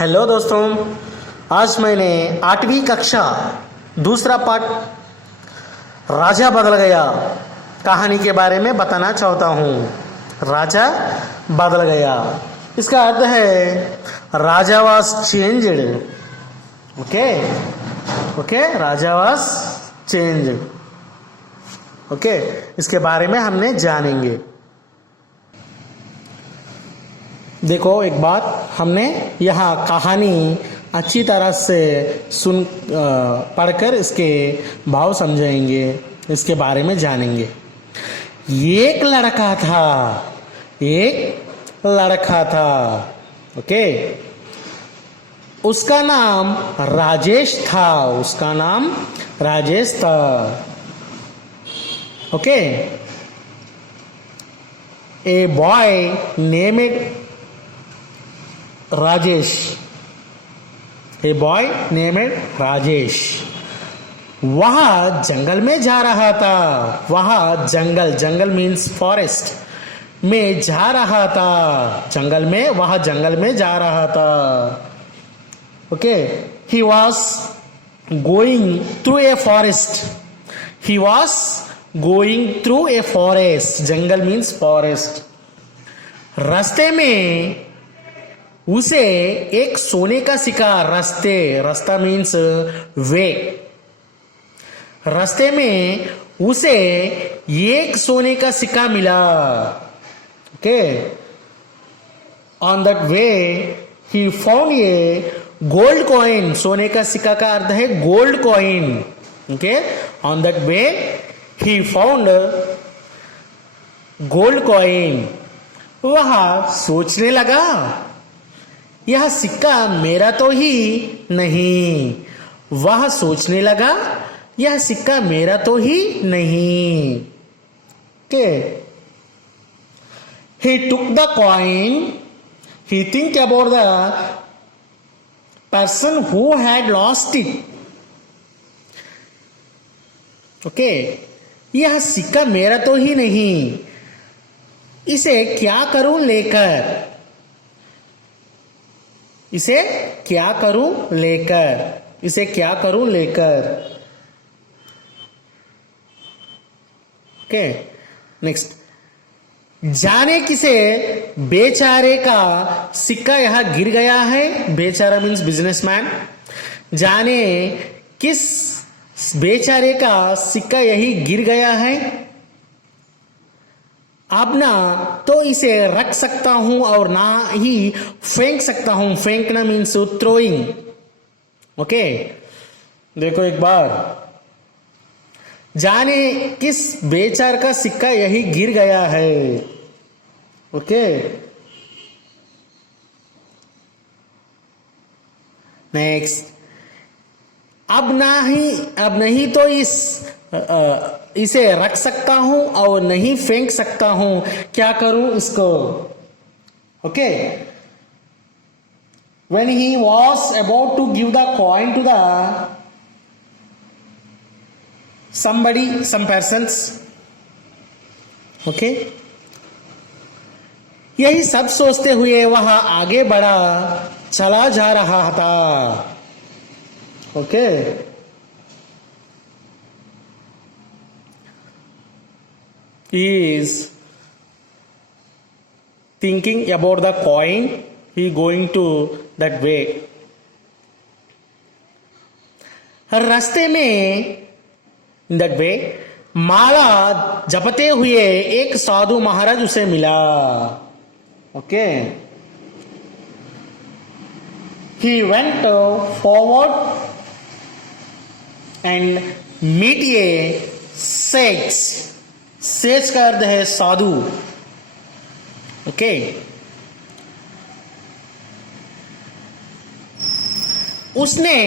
Hello दोस्तों, आज मैंने 8वीं कक्षा दूसरा पार्ट राजा बदल गया कहानी के बारे में बताना चाहता हूँ। राजा बदल गया, इसका अर्थ है raja was changed. Okay okay, raja was changed. Okay, इसके बारे में हमने जानेंगे। देखो, एक बात हमने यहाँ कहानी अच्छी तरह से पढ़कर इसके भाव समझेंगे, इसके बारे में जानेंगे। एक लड़का था, ओके। उसका नाम राजेश था, okay. A boy named Rajesh, वह जंगल में जा रहा था। जंगल मीन्स फॉरेस्ट में जा रहा था। जंगल में जा रहा था। Okay, he was going through a forest. Jungle means forest. रास्ते में उसे एक सोने का सिक्का, रास्ता मीन्स वे। रास्ते में उसे एक सोने का सिक्का मिला। Okay, on that way he found a gold coin. सोने का सिक्का का अर्थ है gold coin. Okay, on that way he found gold coin. वह सोचने लगा, यह सिक्का मेरा तो ही नहीं। वह सोचने लगा, यह सिक्का मेरा तो ही नहीं। Okay, he took the coin. He think about the person who had lost it. Okay, यह सिक्का मेरा तो ही नहीं, इसे क्या करूं लेकर। Okay, next. जाने किसे बेचारे का सिक्का यहाँ गिर गया है। बेचारा मीन्स बिजनेसमैन। जाने किस बेचारे का सिक्का यही गिर गया है। अब ना तो इसे रख सकता हूं और ना ही फेंक सकता हूं। फेंकना मीन्स थ्रोइंग। ओके, देखो एक बार। जाने किस बेचार का सिक्का यही गिर गया है। Okay, next. अब नहीं तो इसे रख सकता हूं और नहीं फेंक सकता हूं, क्या करूं इसको। Okay, when he was about to give the coin to some persons, okay, यही सब सोचते हुए वह आगे चला जा रहा था। Okay, he is thinking about the coin. He going to that way. रास्ते में that way माला जपते हुए एक साधु महाराज उसे मिला। Okay, he went forward and meet a sage. Says का अर्थ है साधु। ओके, उसने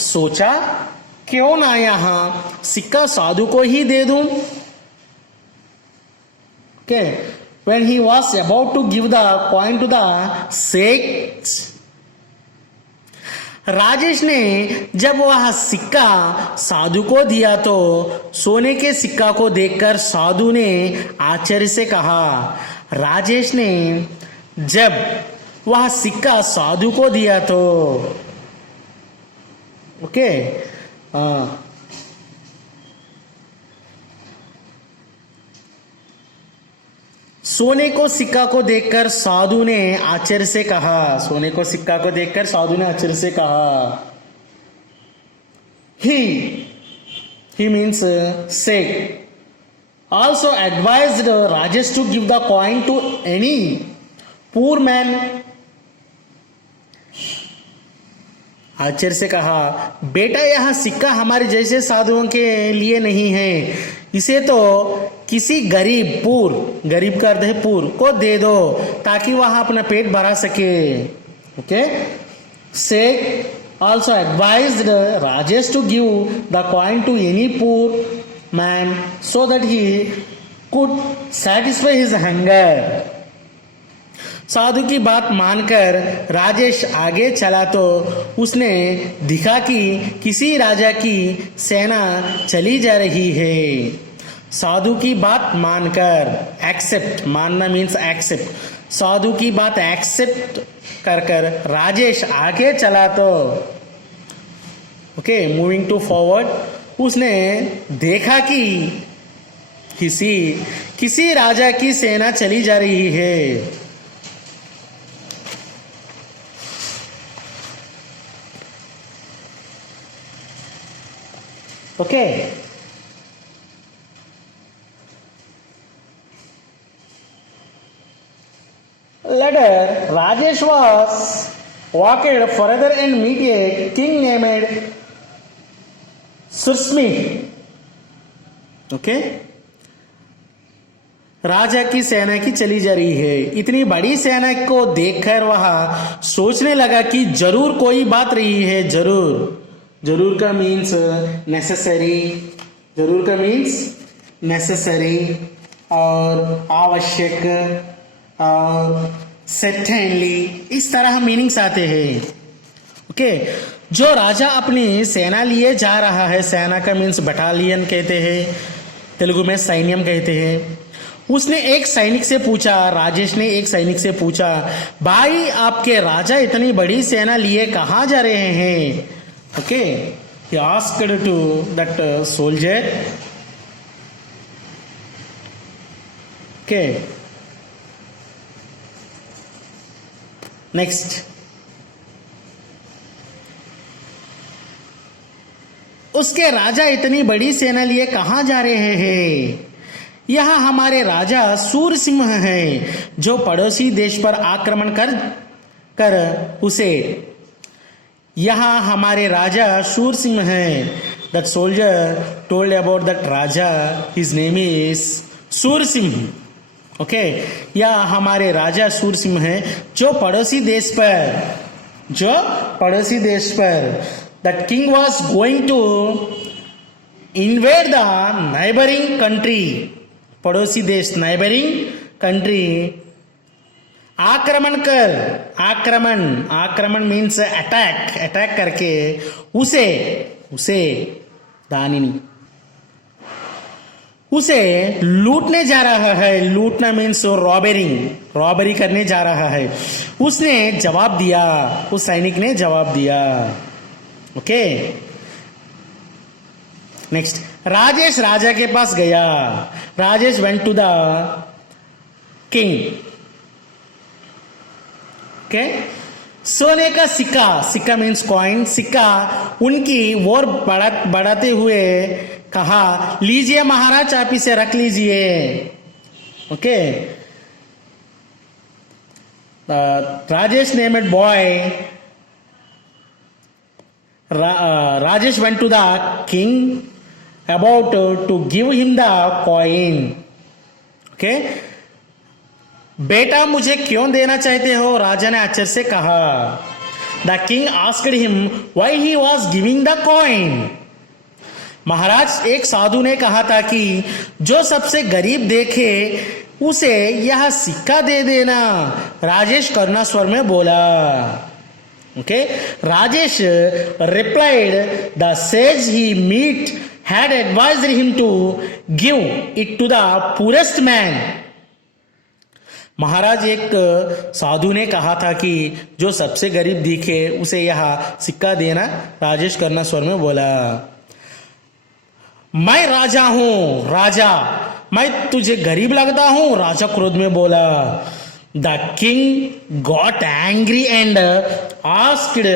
सोचा, क्यों ना यहां सिक्का साधु को ही दे दूं। Okay, when he was about to give the coin to the sage, Rajesh ने जब वह सिक्का साधु को दिया तो सोने के सिक्का को देखकर साधु ने आश्चर्य से कहा। राजेश ने जब वह सिक्का साधु को दिया तो ओके सोने को सिक्का को देखकर साधु ने आश्चर्य से कहा, सोने को सिक्का को देखकर साधु ने आश्चर्य से कहा, he means said, also advised Rajesh to give the coin to any poor man. आश्चर्य से कहा, बेटा यह सिक्का हमारे जैसे साधुओं के लिए नहीं है, इसे तो किसी गरीब का अर्थ है पूर को दे दो ताकि वह अपना पेट भरा सके. ओके से also advised Rajesh to give the coin to any poor man so that he could satisfy his hunger. साधु की बात मानकर राजेश आगे चला तो उसने दिखा कि किसी राजा की सेना चली जा रही है. साधु की बात मानकर, एक्सेप्ट, मानना मीन्स एक्सेप्ट, साधु की बात एक्सेप्ट कर कर राजेश आगे चला तो ओके मूविंग टू फॉरवर्ड, उसने देखा कि किसी राजा की सेना चली जा रही है. Okay later Rajesh was walked further and meet a king named Surasmi. Okay राजा की सेना की चली जा रही है. इतनी बड़ी सेना को देखकर वह सोचने लगा कि जरूर कोई बात रही है. जरूर का मीन्स नेसेसरी, जरूर का मीन्स नेसेसरी और आवश्यक और सर्टेनली, इस तरह मीनिंग्स आते हैं. ओके जो राजा अपनी सेना लिए जा रहा है, सेना का मीन्स बटालियन कहते हैं, तेलुगु में सैन्यम कहते हैं. उसने एक सैनिक से पूछा, राजेश ने एक सैनिक से पूछा, भाई आपके राजा इतनी बड़ी सेना लिए कहाँ जा रहे हैं. Okay he asked to that soldier. Okay next, उसके राजा इतनी बड़ी सेना लिए कहाँ जा रहे हैं. यह हमारे राजा सूरसिंह हैं जो पड़ोसी देश पर आक्रमण कर उसे. यहाँ हमारे राजा सूरसिंह हैं. That soldier told about that Raja, his name is Sur Singh. Okay यह हमारे राजा सूरसिंह हैं जो पड़ोसी देश पर that king was going to invade the neighboring country. पड़ोसी देश, neighboring country. आक्रमण मीन्स अटैक करके उसे दानिनी उसे लूटने जा रहा है. लूटना मीन्स रॉबरी करने जा रहा है. उसने जवाब दिया, उस सैनिक ने जवाब दिया. ओके नेक्स्ट, राजेश राजा के पास गया. Rajesh went to the king. Okay सोने का सिक्का मीन्स कॉइन, सिक्का उनकी ओर बढ़ाते हुए कहा, लीजिए महाराज, आप इसे रख लीजिए. Okay Rajesh named boy. Rajesh went to the king about to give him the coin. Okay? बेटा मुझे क्यों देना चाहते हो, राजा ने आश्चर्य से कहा. The king asked him why he was giving the coin. महाराज, एक साधु ने कहा था कि जो सबसे गरीब देखे उसे यह सिक्का दे देना. राजेश करुणा स्वर में बोला. Okay, Rajesh replied, the sage he met had advised him to give it to the poorest man. महाराज, एक साधु ने कहा था कि जो सबसे गरीब दिखे उसे यह सिक्का देना। राजेश करना स्वर में बोला, मैं राजा हूं, राजा। मैं तुझे गरीब लगता हूं? राजा क्रोध में बोला। The king got angry and asked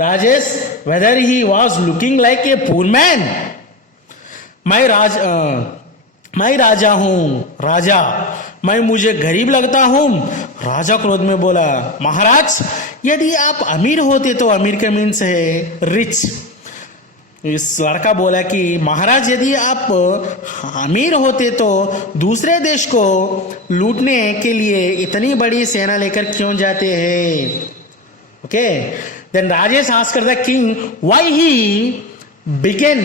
Rajesh weather he was looking like a poor man. मैं राजा हूं, राजा। मैं मुझे गरीब लगता हूं? राजा क्रोध में बोला। महाराज, यदि आप अमीर होते तो, अमीर का मीन्स है रिच। इस लड़का बोला कि महाराज, यदि आप अमीर होते तो दूसरे देश को लूटने के लिए इतनी बड़ी सेना लेकर क्यों जाते हैं? Okay, then Rajesh asked the king why he began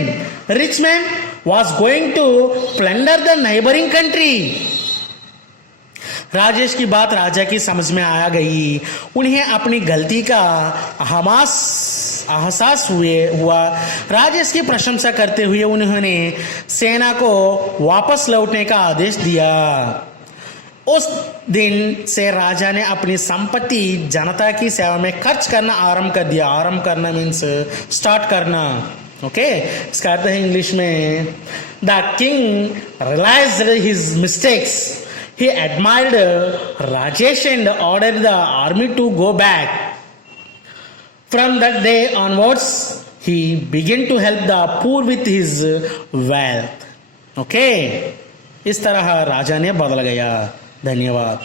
rich man was going to plunder the neighboring country. Rajesh की बात राजा की समझ में आ गई। उन्हें अपनी गलती का एहसास हुआ। राजेश की प्रशंसा करते हुए उन्होंने सेना को वापस लौटने का आदेश दिया। उस दिन से राजा ने अपनी संपत्ति जनता की सेवा में खर्च करना आरंभ कर दिया। आरंभ करना मीन्स स्टार्ट करना। ओके, इसका अर्थ है इंग्लिश में, the king realised his mistakes, he admired Rajesh and ordered the army to go back. From that day onwards he began to help the poor with his wealth. Okay, इस तरह राजा ने बदल गया। धन्यवाद।